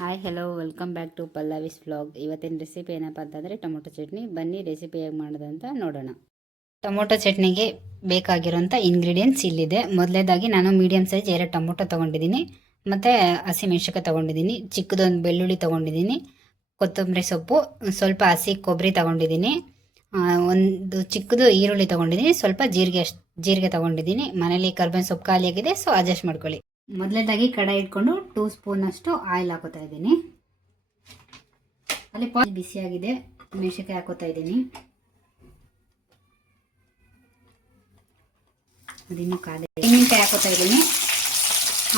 Hi hello welcome back to Pallavi's vlog. ಇವತ್ತಿನ recipe ಏನಪ್ಪ ಅಂತಂದರೆ ಟೊಮೊಟೊ ಚಟ್ನಿ. ಬನ್ನಿ ರೆಸಿಪಿ ಹೇಗೆ ಮಾಡೋದಂತ ನೋಡೋಣ. ಟೊಮೊಟೊ ಚಟ್ನಿಗೆ ಬೇಕಾಗಿರೋಂಥ ಇಂಗ್ರೀಡಿಯೆಂಟ್ಸ್ ಇಲ್ಲಿದೆ. ಮೊದಲೇದಾಗಿ ನಾನು ಮೀಡಿಯಮ್ ಸೈಜ್ 2 ಟೊಮೊಟೊ ತೊಗೊಂಡಿದ್ದೀನಿ, ಮತ್ತು ಹಸಿಮೆಣ್ಸಿಕಾಯಿ ತೊಗೊಂಡಿದ್ದೀನಿ, ಚಿಕ್ಕದೊಂದು ಬೆಳ್ಳುಳ್ಳಿ ತೊಗೊಂಡಿದ್ದೀನಿ, ಕೊತ್ತಂಬರಿ ಸೊಪ್ಪು, ಸ್ವಲ್ಪ ಹಸಿ ಕೊಬ್ಬರಿ ತೊಗೊಂಡಿದ್ದೀನಿ, ಒಂದು ಚಿಕ್ಕದು ಈರುಳ್ಳಿ ತೊಗೊಂಡಿದ್ದೀನಿ, ಸ್ವಲ್ಪ ಜೀರಿಗೆ ತೊಗೊಂಡಿದ್ದೀನಿ. ಮನೇಲಿ ಕರ್ಬೇವಿನ ಸೊಪ್ಪು ಖಾಲಿಯಾಗಿದೆ, ಸೊ ಅಡ್ಜಸ್ಟ್ ಮಾಡ್ಕೊಳ್ಳಿ. ಮೊದಲನೇದಾಗಿ ಕಡಾಯಿ ಇಟ್ಕೊಂಡು 2 ಸ್ಪೂನ್ ಅಷ್ಟು ಆಯಿಲ್ ಹಾಕೋತಾ ಇದ್ದೀನಿ. ಅಲ್ಲಿ ಬಿಸಿಯಾಗಿದೆ, ಮೆಣಸಿನಕಾಯಿ ಹಾಕೋತಾ ಇದ್ದೀನಿ. ಅದಿನ್ನು ತೆಂಗಿನಕಾಯಿ ಹಾಕೋತಾ ಇದ್ದೀನಿ.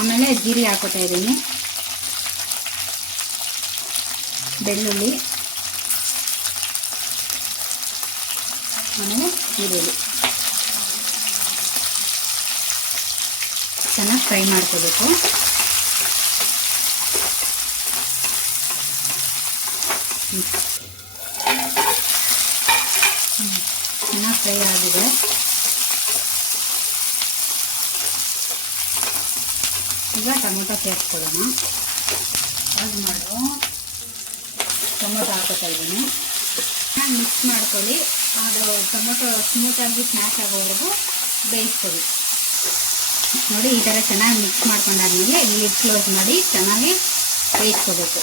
ಆಮೇಲೆ ಜೀರಿಗೆ ಹಾಕೋತಾ ಇದ್ದೀನಿ, ಬೆಳ್ಳುಳ್ಳಿ, ಆಮೇಲೆ ಈರುಳ್ಳಿ ಚೆನ್ನಾಗಿ ಫ್ರೈ ಮಾಡ್ಕೋಬೇಕು. ಚೆನ್ನಾಗಿ ಫ್ರೈ ಆಗಿದೆ. ಈಗ ಟೊಮೊಟೊ ಸೇರಿಸ್ಕೊಳ್ಳೋಣ. ಟೊಮೊಟೊ ಹಾಕೋತಾ ಇದ್ದೀನಿ. ಚೆನ್ನಾಗಿ ಮಿಕ್ಸ್ ಮಾಡ್ಕೊಳ್ಳಿ. ಅದು ಟೊಮೊಟೊ ಸ್ಮೂತಾಗಿ ಸ್ಮ್ಯಾಶ್ ಆಗೋವರೆಗೂ ಬೇಯಿಸ್ಕೊಳ್ಳಿ. ನೋಡಿ, ಈ ಥರ ಚೆನ್ನಾಗಿ ಮಿಕ್ಸ್ ಮಾಡ್ಕೊಂಡಾದ್ಮೇಲೆ ಲಿಡ್ ಕ್ಲೋಸ್ ಮಾಡಿ ಚೆನ್ನಾಗಿ ಬೇಯಿಸ್ಕೋಬೇಕು.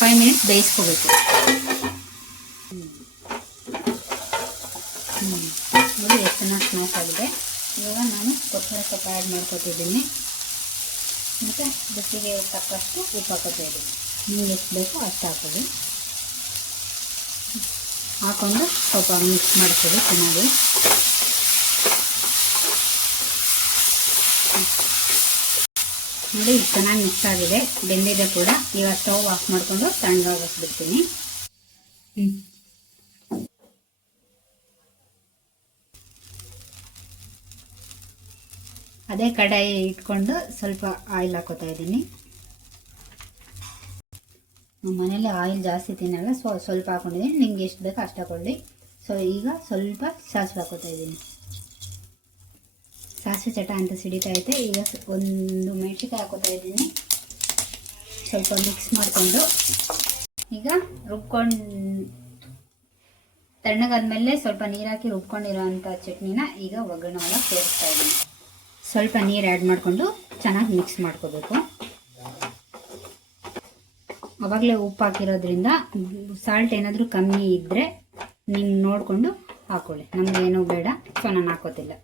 5 ಮಿನಿಟ್ಸ್ ಬೇಯಿಸ್ಕೋಬೇಕು. ನೋಡಿ ಎಷ್ಟು ಚೆನ್ನಾಗಿ ಸ್ಮ್ಯಾಶ್ ಆಗಿದೆ. ಇವಾಗ ನಾನು ಕೊತ್ತಂಬರಿ ಸೊಪ್ಪು ಆ್ಯಡ್ ಮಾಡ್ಕೊತಿದ್ದೀನಿ, ಮತ್ತು ರುಚಿಗೆ ತಕ್ಕಷ್ಟು ಉಪ್ಪು ಹಾಕೋತಾ ಇದ್ದೀನಿ. ನಿಮ್ಗೆ ಎಷ್ಟು ಬೇಕೋ ಅಷ್ಟು ಹಾಕೊಳ್ಳಿ. ಹಾಕೊಂಡು ಸ್ವಲ್ಪ ಮಿಕ್ಸ್ ಮಾಡ್ಕೊಳ್ಳಿ ಚೆನ್ನಾಗಿ. ನೋಡಿ, ಚೆನ್ನಾಗಿ ಮಿಕ್ಸ್ ಆಗಿದೆ, ಬೆಂದಿದೆ ಕೂಡ. ಈಗ ಸ್ಟವ್ ಆಫ್ ಮಾಡಿಕೊಂಡು ತಣ್ಣಗಾಗಿಸ್ಬಿಡ್ತೀನಿ. ಅದೇ ಕಡಾಯಿ ಇಟ್ಕೊಂಡು ಸ್ವಲ್ಪ ಆಯಿಲ್ ಹಾಕೋತಾ ಇದ್ದೀನಿ. ಮನೇಲಿ ಆಯಿಲ್ ಜಾಸ್ತಿ ತಿನ್ನಲ್ಲ, ಸ್ವಲ್ಪ ಹಾಕೊಂಡಿದ್ದೀನಿ. ನಿಮ್ಗೆ ಎಷ್ಟು ಬೇಕೋ ಅಷ್ಟು ಹಾಕೊಳ್ಳಿ. ಸೊ ಈಗ ಸ್ವಲ್ಪ ಸಾಸಿವೆ ಹಾಕೋತಾ ಇದ್ದೀನಿ. ಸಾಸಿವೆ ಚಟ ಅಂತ ಸಿಡಿತಾ ಐತೆ. ಈಗ ಒಂದು ಮೆಣಸಿನಕಾಯಿ ಹಾಕೋತಾ ಇದ್ದೀನಿ. ಸ್ವಲ್ಪ ಮಿಕ್ಸ್ ಮಾಡಿಕೊಂಡು ಈಗ ತಣ್ಣಗಾದ್ಮೇಲೆ ಸ್ವಲ್ಪ ನೀರು ಹಾಕಿ ರುಬ್ಕೊಂಡಿರೋಂಥ ಚಟ್ನಿನ ಈಗ ಒಗ್ಗರಣೆ ಒಳಗೆ ಸೇರಿಸ್ತಾ ಇದ್ದೀನಿ. ಸ್ವಲ್ಪ ನೀರು ಆ್ಯಡ್ ಮಾಡಿಕೊಂಡು ಚೆನ್ನಾಗಿ ಮಿಕ್ಸ್ ಮಾಡ್ಕೋಬೇಕು. ಆವಾಗಲೇ ಉಪ್ಪು ಹಾಕಿರೋದ್ರಿಂದ ಸಾಲ್ಟ್ ಏನಾದರೂ ಕಮ್ಮಿ ಇದ್ದರೆ ನೀವು ನೋಡಿಕೊಂಡು ಹಾಕ್ಕೊಳ್ಳಿ. ನಮಗೇನೂ ಬೇಡ, ಸೊ ನಾನು ಹಾಕೋತಿಲ್ಲ.